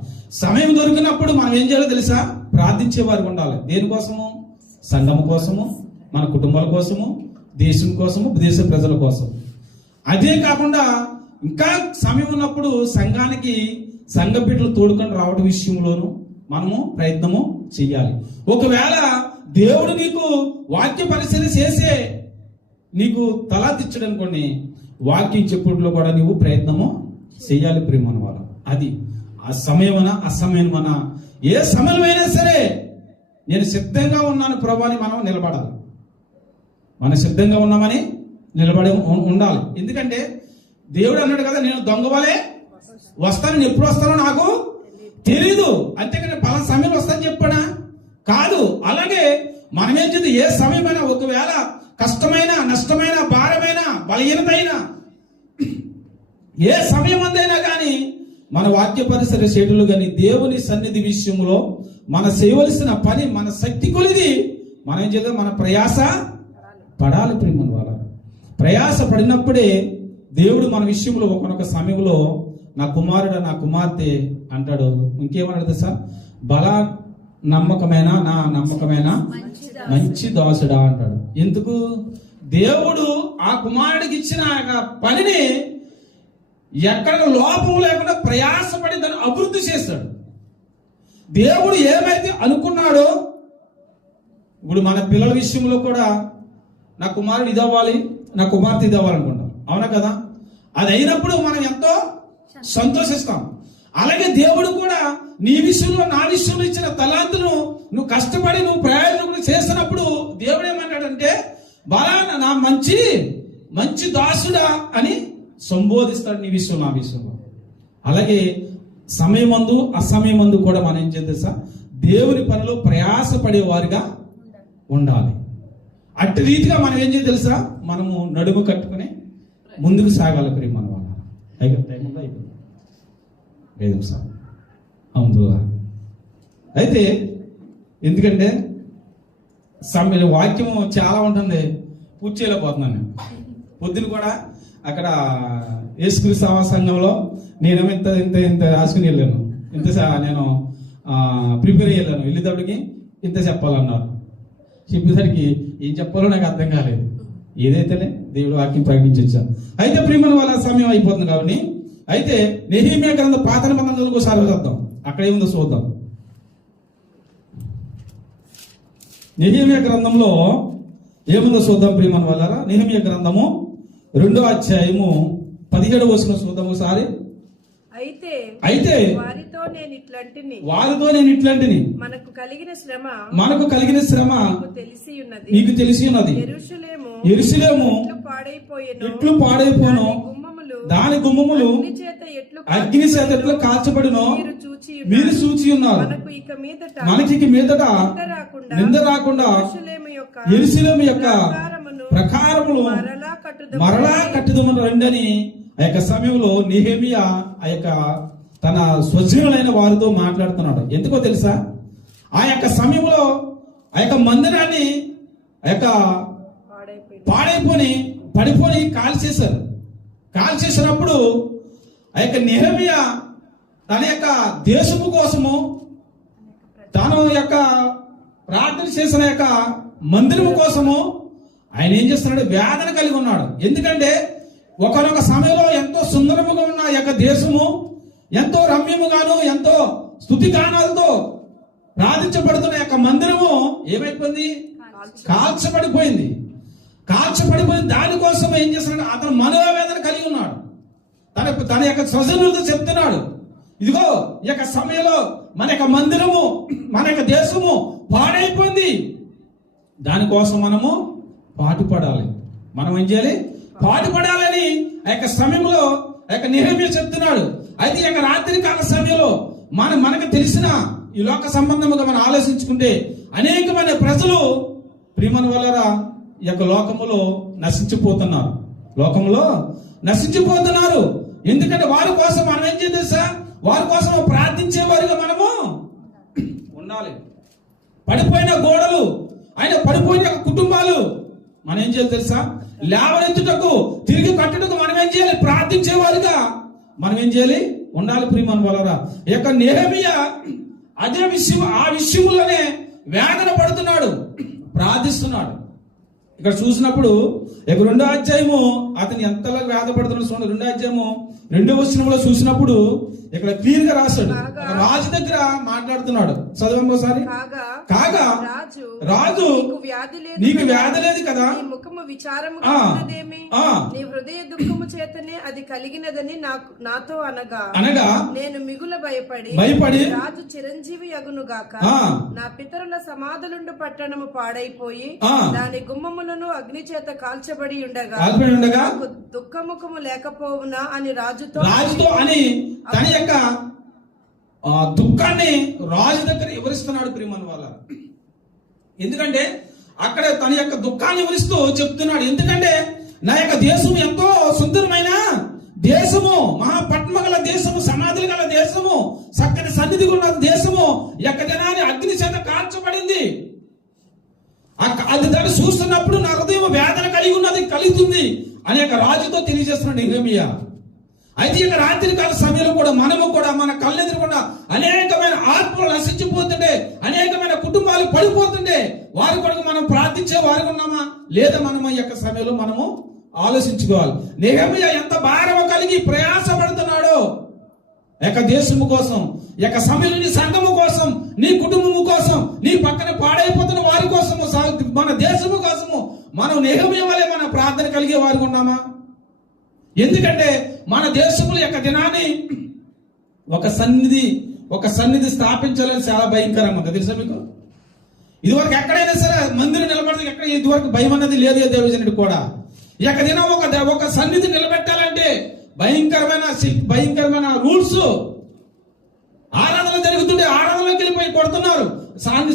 సమయం దొరికినప్పుడు మనం ఏం చేయాలో తెలుసా? ప్రార్థించే వారికి ఉండాలి. దేనికోసము? సంఘం కోసము, మన కుటుంబాల కోసము, దేశం కోసము, దేశ ప్రజల కోసం. అదే కాకుండా ఇంకా సమయం ఉన్నప్పుడు సంఘానికి సంఘ బిడ్డలు తోడుకొని రావడం విషయంలోనూ మనము ప్రయత్నము చెయ్యాలి. ఒకవేళ దేవుడు నీకు వాక్య పరిశీలన చేసే నీకు తలాదిచ్చడు అనుకోండి, వాక్యం చెప్పుట్లో కూడా నీవు ప్రయత్నము చెయ్యాలి ప్రియమైన వాళ్ళు. అది ఆ సమయమనా అసమయమనా ఏ సమయమైనా సరే నేను సిద్ధంగా ఉన్నాను ప్రభు అని మనం నిలబడాలి. మనం సిద్ధంగా ఉన్నామని నిలబడి ఉండాలి. ఎందుకంటే దేవుడు అన్నాడు కదా, నేను దొంగవలే వస్తాను, నేను ఎప్పుడు వస్తానో నాకు తెలీదు, అంతేకాని పలానా సమయం వస్తాను చెప్పాడా? కాదు. అలాగే మనం ఏం చేద్దాం, ఏ సమయమైనా ఒకవేళ కష్టమైన, నష్టమైన, భారమైన, బలహీనమైన ఏ సమయం అందైనా కానీ మన వాక్య పరిసర చేతులు కానీ దేవుని సన్నిధి విషయంలో మన చేయవలసిన పని మన శక్తి కొలిది మనం ఏం చేద్దాం, మన ప్రయాస పడాలి ప్రియమైన వాళ్ళ. ప్రయాస పడినప్పుడే దేవుడు మన విషయంలో ఒకనొక సమయంలో నా కుమారుడు నా కుమార్తె అంటాడు. ఇంకేమన్నాడు సార్? నమ్మకమైన నా నమ్మకమైన మంచి దాసుడా అంటాడు. ఎందుకు? దేవుడు ఆ కుమారుడికి ఇచ్చిన పనిని ఎక్కడ లోపం లేకుండా ప్రయాసపడి దాన్ని అభివృద్ధి చేస్తాడు. దేవుడు ఏమైతే అనుకున్నాడో, ఇప్పుడు మన పిల్లల విషయంలో కూడా నా కుమారుడు ఇది అవ్వాలి, నా కుమార్తె ఇది అవ్వాలనుకుంటాం, అవునా కదా? అది అయినప్పుడు మనం ఎంతో సంతోషిస్తాం. అలాగే దేవుడు కూడా నీ విషయంలో నా విషయంలో ఇచ్చిన తలాంతును నువ్వు కష్టపడి నువ్వు ప్రయోజనం చేసినప్పుడు దేవుడు ఏమన్నాడంటే, బలానా నా మంచి దాసుడా అని సంబోధిస్తాడు నీ విషయం నా విషయంలో. అలాగే సమయమందు అసమయమందు కూడా మనం ఏం చేద్దాం, దేవుని పనిలో ప్రయాసపడే వారిగా ఉండాలి. అట్టి రీతిగా మనం ఏం చేయాలి తెలుసా? మనము నడుము కట్టుకుని ముందుకు సాగాలి ప్రియ మన వాళ్ళ. అవును. అయితే ఎందుకంటే వాక్యం చాలా ఉంటుంది, పూర్తి చేయలేకపోతున్నాను నేను. పొద్దున కూడా అక్కడ యేసుక్రీస్తు సేవా సంఘంలో నేను ఇంత ఇంత ఇంత రాసుకుని వెళ్ళాను, ఇంత నేను ప్రిపేర్ అయ్యాను. వెళ్ళేటప్పటికి ఇంత చెప్పాలన్నారు. చెప్పేసరికి ఏం చెప్పాలో నాకు అర్థం కాలేదు. ఏదైతేనే దేవుడు వాక్యం ప్రకటించి వచ్చాను. అయితే ప్రియమైన వాళ్ళ సమయం అయిపోతుంది కాబట్టి, అయితే నెహెమ్యా గ్రంథం పాత నిబంధనలు ఒకసారి చూద్దాం, అక్కడ ఏముందో చూద్దాం. నెహెమ్యా గ్రంథంలో ఏముందో చూద్దాం ప్రియమైన వాళ్ళారా. నెహెమ్యా గ్రంథము 2వ అధ్యాయము 17వ వచనం చూద్దాం ఒకసారి. అయితే వారితో నేను ఇట్లాంటిని మనకు కలిగిన శ్రమ నీకు తెలిసి ఉన్నది. యెరూషలేము ఎట్లు పాడైపోను, దాని గుమ్మములు అగ్ని చేత ఎట్లు కాల్చబడినో మీరు చూచి ఉన్నారు. మనకి ఇక మీదట నింద రాకుండా యెరూషలేము యొక్క ప్రకారములు మరలా కట్టుదమని రండని ఆ యొక్క సమయంలో నెహెమ్యా ఆ యొక్క తన స్వజనులైన వారితో మాట్లాడుతున్నాడు. ఎందుకో తెలుసా? ఆ యొక్క సమయంలో ఆ యొక్క మందిరాన్ని ఆ యొక్క పడిపోయి కాల్చేశారు. కాల్చేసినప్పుడు ఆ యొక్క నెహెమ్యా తన యొక్క దేశము కోసము తన యొక్క ప్రార్థన చేసిన యొక్క మందిరము కోసము ఆయన ఏం చేస్తున్నాడు? వేదన కలిగి ఉన్నాడు. ఎందుకంటే ఒకనొక సమయంలో ఎంతో సుందరముగా ఉన్న యొక్క దేశము ఎంతో రమ్యముగాను ఎంతో స్తుతిగానాలతో ప్రార్థించబడుతున్న యొక్క మందిరము ఏమైపోయింది? కాల్చబడిపోయింది. దానికోసం ఏం చేస్తున్నాడు? అతను మనోవేదన కలిగి ఉన్నాడు. తన యొక్క స్వజనులతో చెప్తున్నాడు, ఇదిగో ఈ యొక్క సమయంలో మన యొక్క మందిరము మన యొక్క దేశము పాడైపోయింది, దానికోసం మనము పాటుపడాలి. మనం ఏం చేయాలి? పాటుపడాలని ఆ యొక్క సమయంలో ఆ యొక్క నెహెమ్యా చెప్తున్నాడు. అయితే ఈ యొక్క రాత్రి కాల సమయంలో మనకు తెలిసిన ఈ లోక సంబంధముగా మనం ఆలోచించుకుంటే అనేకమైన ప్రజలు ప్రియమైన వాళ్ళరా ఈ యొక్క లోకములో నశించిపోతున్నారు. ఎందుకంటే వారి కోసం మనం ఏం చేద్దాం? వారి కోసం ప్రార్థించే వారిగా మనము ఉండాలి. పడిపోయిన గోడలు, ఆయన పడిపోయిన కుటుంబాలు మనం ఏం చేయాలి తెలుసా? లేవనెత్తుటకు తిరిగి కట్టుటకు మనం ఏం చేయాలి? ప్రార్థించేవారుగా మనం ఏం చేయాలి? ఉండాలి ప్రియమైన వాళ్ళరా. ఈ యొక్క నెహెమీయా అదే విషయం, ఆ విషయంలోనే వేదన పడుతున్నాడు, ప్రార్థిస్తున్నాడు. ఇక్కడ చూసినప్పుడు ఇక 2వ అధ్యాయము అతను ఎంతలా వేదపడుతున్నాడు చూడండి. 2వ అధ్యాయము 2వ వచనంలో చూసినప్పుడు ఇక్కడ క్లియర్ గా రాశాడు. రాజు దగ్గర మాట్లాడుతున్నాడు. చదవండి ఒకసారి. కాగా రాజు నీకు వ్యాధి లేదు కదా, ముఖము విచారము నీ హృదయ దుఃఖము చేతనే అది కలిగినదని నాతో అనగా నేను మిగుల భయపడి రాజు చిరంజీవి అగును గాక, నా పితరుల సమాధులుండు పట్టణము పాడైపోయి దాని గుమ్మములను అగ్ని చేత కాల్చబడి ఉండగా దుఃఖముఖము లేకపోవునా అని రాజుతో అని తన యొక్క దుఃఖాన్ని రాజు దగ్గర వివరిస్తున్నాడు ప్రియమైన వాళ్ళ. ఎందుకంటే అక్కడ తన యొక్క దుఃఖాన్ని వివరిస్తూ చెప్తున్నాడు. ఎందుకంటే నా యొక్క దేశం ఎంతో సుందరమైన దేశము, మహాపట్మ గల దేశము, సమాధులు గల దేశము, చక్కని సన్నిధి ఉన్న దేశము యొక్క జనాన్ని అగ్ని చేత కాల్చబడింది. అది దాన్ని చూస్తున్నప్పుడు నా హృదయం వేదన కలుగుతుంది అనేక రాజుతో తెలియజేస్తున్నాడు నెహెమీయా. అయితే ఇక రాత్రి కాల సమయంలో కూడా మనము కూడా మన కళ్ళెదురుకుండా అనేకమైన ఆత్మలు నశించిపోతుంటే, అనేకమైన కుటుంబాలు పడిపోతుంటే వారి కొరకు మనం ప్రార్థించే వారికి ఉన్నామా లేదా మనం ఈ యొక్క సమయంలో మనము ఆలోచించుకోవాలి. నెహెమీయా ఎంత భారం కలిగి ప్రయాసపడుతున్నాడో యొక్క దేశము కోసం, యొక్క సమయంలో నీ సంఘము కోసం, నీ కుటుంబము కోసం, నీ పక్కన పాడైపోతున్న వారి కోసము, మన దేశము కోసము మనం నెహెమీయా వలె మన ప్రార్థన కలిగే వారికి ఉన్నామా? ఎందుకంటే మన దేశముల యొక్క దినాన్ని ఒక సన్నిధి స్థాపించాలని చాలా భయంకరంగా తెలుసా మీకు? ఇదివరకు ఎక్కడైనా సరే మందిరం నిలబడితే ఎక్కడ ఇదివరకు భయం అన్నది లేదు దేవజనుడు కూడా. ఈ యొక్క దినం ఒక సన్నిధి నిలబెట్టాలంటే భయంకరమైన రూల్స్. ఆరాధన జరుగుతుంటే ఆరాధనలోకి వెళ్ళిపోయి కొడుతున్నారు,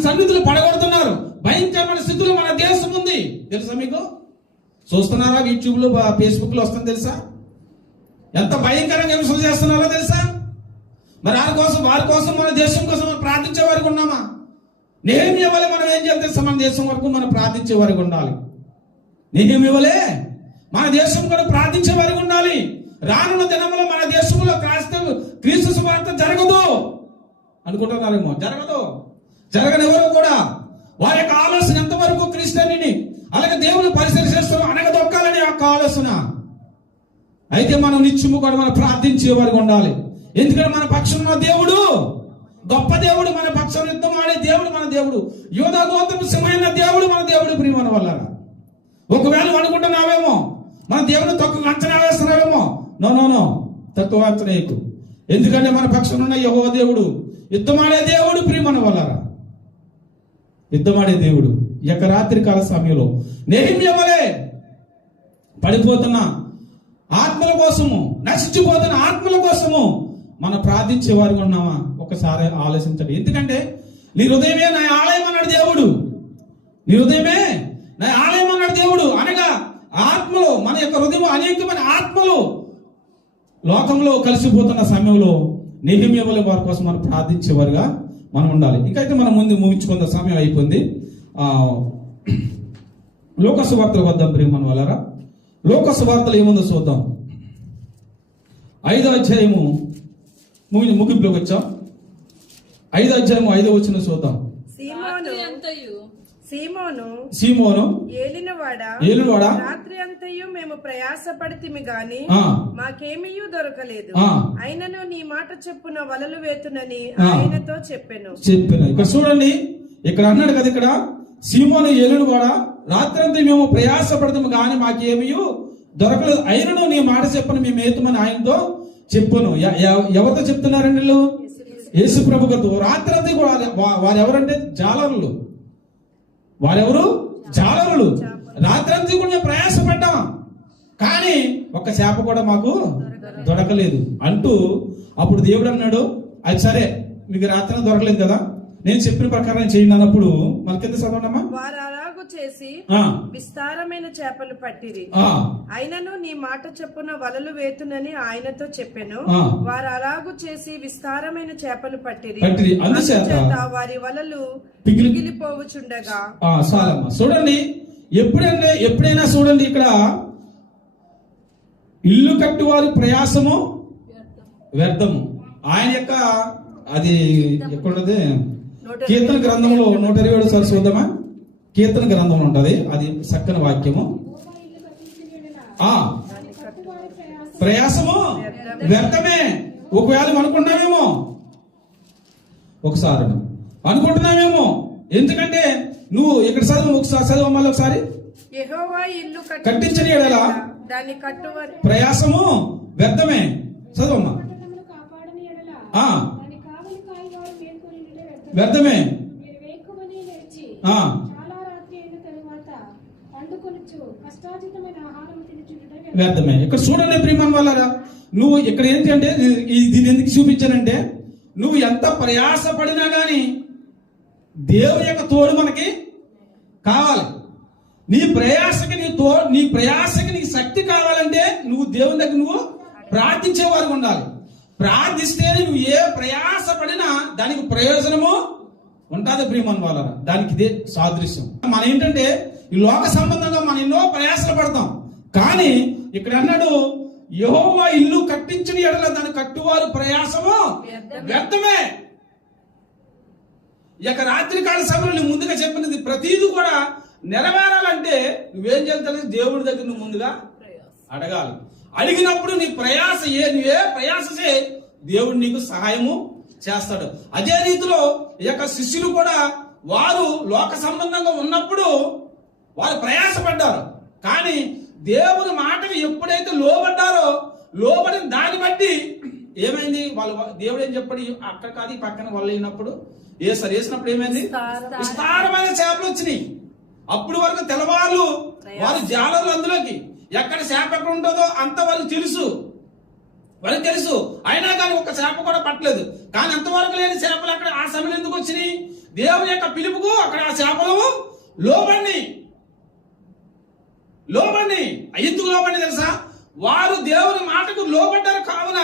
సన్నిధులు పడగొడుతున్నారు. భయంకరమైన స్థితిలో మన దేశం ఉంది తెలుసా మీకు? చూస్తున్నారా? యూట్యూబ్ లో, ఫేస్బుక్ లో వస్తుంది తెలుసా? ఎంత భయంకరంగా విమర్శలు చేస్తున్నారో తెలుసా? మరి వారి కోసం మన దేశం కోసం మనం ప్రార్థించే వారికి ఉన్నామా? నెహెమీయా వలె మనం ఏం చేయాలి తెలుసా? మన దేశం వరకు మనం ప్రార్థించే వారికి ఉండాలి. నెహెమీయా వలె మన దేశం కూడా ప్రార్థించే వారికి ఉండాలి. రానున్న దినంలో మన దేశంలో క్రీస్తు సువార్త జరగదు అనుకుంటున్నారేమో. జరగనివ్వరు కూడా. వారి యొక్క ఆలోచన ఎంతవరకు క్రిస్టియన్ని అలాగే దేవుని పరిసర చేస్తున్నాం అనగదొక్కాలని యొక్క ఆలోచన. అయితే మనం నిత్యము కూడా మనం ప్రార్థించే వారికి ఉండాలి. ఎందుకంటే మన పక్షం ఉన్న దేవుడు గొప్ప దేవుడు, మన పక్షం యుద్ధం ఆడే దేవుడు మన దేవుడు, యోధా గోత్రపు సింహమైన దేవుడు మన దేవుడు. ప్రియమైన వల్ల ఒకవేళ అనుకుంటున్నావేమో మన దేవుని తక్కువ అంచనా వేస్తున్నావేమో. నో, తక్కువ అంచనా ఎక్కువ. ఎందుకంటే మన పక్షం ఉన్న యెహోవా దేవుడు యుద్ధమాడే దేవుడు. ప్రియమైన వల్ల యుద్ధమాడే దేవుడు. ఈ యొక్క రాత్రి కాల సమయంలో నెహెమీయా వలె పడిపోతున్న ఆత్మల కోసము, నశించిపోతున్న ఆత్మల కోసము మనం ప్రార్థించే వారు ఉన్నామా? ఒకసారి ఆలోచించండి. ఎందుకంటే నీ హృదయమే నా ఆలయం అన్నాడు దేవుడు. నీ హృదయమే నా ఆలయం అన్నాడు దేవుడు. అనగా ఆత్మలు, మన యొక్క హృదయం అనేకమైన ఆత్మలు లోకంలో కలిసిపోతున్న సమయంలో నెహెమీయా వలె వారి కోసం మనం ప్రార్థించేవారుగా మనం ఉండాలి. ఇంకైతే మనం ముందు ముగించుకున్న సమయం అయిపోయింది. లోక సువార్తలు వద్దాం ప్రియమైన వాళ్ళారా. లోక సువార్తలు ఏముందో చూద్దాం. 5వ అధ్యాయము ముగింపులోకి వచ్చాం. 5వ అధ్యాయము 5వ వచనం చూద్దాం. సీమోను ఏలినవాడా రాత్రి అంతయు మేము ప్రయాసపడితిమి గాని మాకేమీయూ దొరకలేదు. అయినను నీ మాట చెప్పున వలలు వేతునని ఆయనతో చెప్పాను. ఇక్కడ చూడండి, ఇక్కడ అన్నాడు కదా, ఇక్కడ సీమోను ఏలినవాడా రాత్రంతా మేము ప్రయాసపడతాము గాని మాకేమీ దొరకలేదు. అయినను నీ మాట చెప్పను మేము ఏతుమని ఆయనతో చెప్పను. ఎవరితో చెప్తున్నారండి వీళ్ళు? యేసు ప్రభు గారితో. రాత్రంతా కూడా వారు ఎవరంటే జాలరులు. వారెవరు? జాలరులు. రాత్రంతా కూడా మేము ప్రయాసపడ్డాం కానీ ఒక్క చేప కూడా మాకు దొరకలేదు అంటూ అప్పుడు దేవుడు అన్నాడు, అది సరే మీకు రాత్రి దొరకలేదు కదా, నేను చెప్పిన ప్రకారం చేయండి అన్నప్పుడు మన కింద చదవడమ్మా. వారు అలాగూ చేసి విస్తారమైన చేపలు పట్టిరి. అయినను నీ మాట చెప్పున వలలు వేతునని ఆయనతో చెప్పాను. వారు అలాగూ చేసి విస్తారమైన చేపలు పట్టిరి. అందుచేత వారి వలలు పిగిలిపోవచుండగా. చూడండి, ఎప్పుడైనా చూడండి, ఇక్కడ ఇల్లు కట్టువారి ప్రయాసము వ్యర్థము. ఆయన యొక్క అది ఎక్కడున్నది? కీర్తన గ్రంథంలో 127 సార్లు చూద్దామా? కీర్తన గ్రంథంలో ఉంటది, అది చక్కని వాక్యము. ప్రయాసము వ్యర్థమే. ఒకవేళ అనుకుంటున్నామేమో, ఒకసారి అనుకుంటున్నామేమో, ఎందుకంటే నువ్వు ఇక్కడ చదువు, ఒకసారి చదువు, మళ్ళీ ఒకసారి. యెహోవా ఇల్లు కట్టించని ఎడల దాన్ని కట్టువారి ప్రయాసము వ్యర్థమే. చదవమ్మా. వ్యర్థమే. వ్యర్థమే. ఇక్కడ చూడండి ప్రియమైన వాళ్ళారా, నువ్వు ఇక్కడ ఏంటంటే దీన్ని ఎందుకు చూపించానంటే, నువ్వు ఎంత ప్రయాసపడినా గాని దేవుని యొక్క తోడు మనకి కావాలి. నీ ప్రయాసకి నీకు శక్తి కావాలంటే నువ్వు దేవుని దగ్గర నువ్వు ప్రార్థించే వారు ఉండాలి. ప్రార్థిస్తే నువ్వు ఏ ప్రయాస పడినా దానికి ప్రయోజనము ఉంటుంది ప్రియమైన వాళ్ళారా. దానికి ఇదే సాదృశ్యం. మనం ఏంటంటే ఈ లోక సంబంధంగా మనం ఎన్నో ప్రయాసలు పడతాం, కానీ ఇక్కడ అన్నాడు యెహోవా ఇల్లు కట్టించిన ఎడల దాని కట్టువారు ప్రయాసము వ్యర్థమే. ఇక రాత్రికాల సమయంలో ముందుగా చెప్పినది ప్రతిదీ కూడా నెరవేరాలంటే నువ్వేం చేయాలి? దేవుడి దగ్గర నువ్వు ముందుగా అడగాలి. అడిగినప్పుడు నీ ప్రయాస నువ్వే ప్రయాస చేయి, దేవుడు నీకు సహాయము చేస్తాడు. అదే రీతిలో ఈ యొక్క శిష్యులు కూడా వారు లోక సంబంధంగా ఉన్నప్పుడు వారు ప్రయాసపడ్డారు, కానీ దేవుని మాటకు ఎప్పుడైతే లోబడిన దాన్ని బట్టి ఏమైంది? దేవుడు ఏం చెప్పాడు? అక్కడ కాదు పక్కన వాళ్ళు అయినప్పుడు వేసినప్పుడు ఏమైంది? విస్తారమైన చేపలు వచ్చినాయి. అప్పుడు వరకు తెల్లవాళ్ళు వారు జాలర్లు అందులోకి ఎక్కడ చేప ఎక్కడ ఉంటుందో అంత వాళ్ళకి తెలుసు. అయినా కానీ ఒక చేప కూడా పట్టలేదు. కానీ అంతవరకు లేని చేపలు అక్కడ ఆ సమయంలో ఎందుకు వచ్చినాయి? దేవుని యొక్క పిలుపుకు అక్కడ ఆ చేపలు లోబడి ఎందుకు లోబడి తెలుసా? వారు దేవుని మాటకు లోబడ్డారు. కావున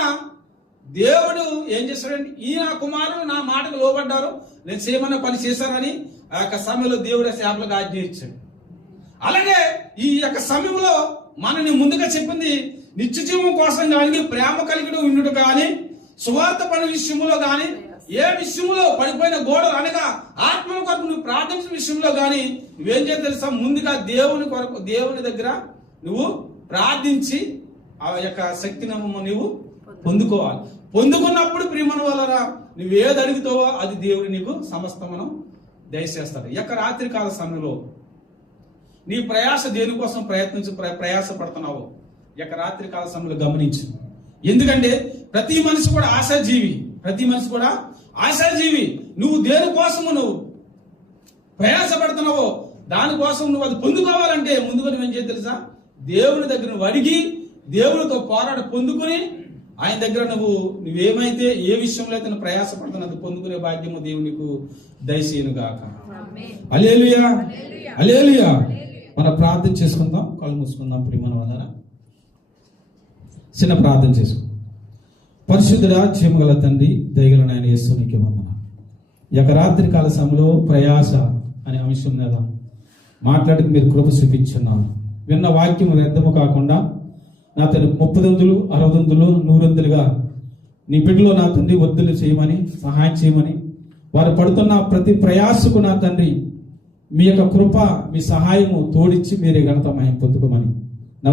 దేవుడు ఏం చేస్తాడండి? ఈ నా కుమారుడు నా మాటకు లోబడ్డారు, నేను చేయమన్న పని చేశారని ఆ యొక్క సమయంలో దేవుడు చేపలకు ఆజ్ఞ ఇచ్చాడు. అలాగే ఈ యొక్క సమయంలో మనని ముందుగా చెప్పింది నిత్య జీవం కోసం కానీ, ప్రేమ కలిగి ఉండుట కానీ, సువార్త పని విషయంలో కానీ, ఏ విషయంలో పడిపోయిన గోడలు అనగా ఆత్మల కొరకు నువ్వు ప్రార్థించిన విషయంలో కానీ నువ్వేం చేయాలి తెలుసా? ముందుగా దేవుని కొరకు దేవుని దగ్గర నువ్వు ప్రార్థించి ఆ యొక్క శక్తిని నువ్వు పొందుకోవాలి. పొందుకున్నప్పుడు ప్రియమైన వాళ్ళరా నువ్వేది అడుగుతావో అది దేవుడు నీకు సమస్తమనం దయచేస్తాడు. ఈ యొక్క రాత్రికాల సమయంలో నీ ప్రయాస దేనికోసం ప్రయాస పడుతున్నావో ఈ యొక్క రాత్రికాల సమయంలో గమనించు. ఎందుకంటే ప్రతి మనిషి కూడా ఆశాజీవి. నువ్వు దేనికోసము నువ్వు ప్రయాసపడుతున్నావో దానికోసం నువ్వు అది పొందుకోవాలంటే ముందుగా నువ్వేం చేయాలి తెలుసా? దేవుని దగ్గర నువ్వు అడిగి దేవునితో పోరాడి పొందుకుని ఆయన దగ్గర నువ్వేమైతే ఏ విషయంలో అయితే నువ్వు ప్రయాసపడుతున్నది పొందుకునే భాగ్యము దేవుడు నీకు దయచేయును గాక. హల్లెలూయా, హల్లెలూయా. మనం ప్రార్థన చేసుకుందాం, కళ్ళు మూసుకుందాం. ప్రియమైన వాళ్ళారా చిన్న ప్రార్థన చేసుకుందాం. పరిశుద్ధుడా, జీవగల తండ్రి, దయగల నాయన యేసు నీకే వందనాలు. ఈ యొక్క రాత్రి కాల సమయంలో ప్రయాస అనే అంశం మీద మాట్లాడికి మీరు కృప చూపించున్నారు. విన్న వాక్యం వ్యర్థము కాకుండా నా తండ్రి 30 60 100 నీ బిడ్డలో నా తండ్రి వద్దులు చేయమని సహాయం చేయమని, వారు పడుతున్న ప్రతి ప్రయాసకు నా తండ్రి మీ యొక్క కృప మీ సహాయము తోడిచ్చి మీరే ఘనత మహిమ పొందుకోమని నా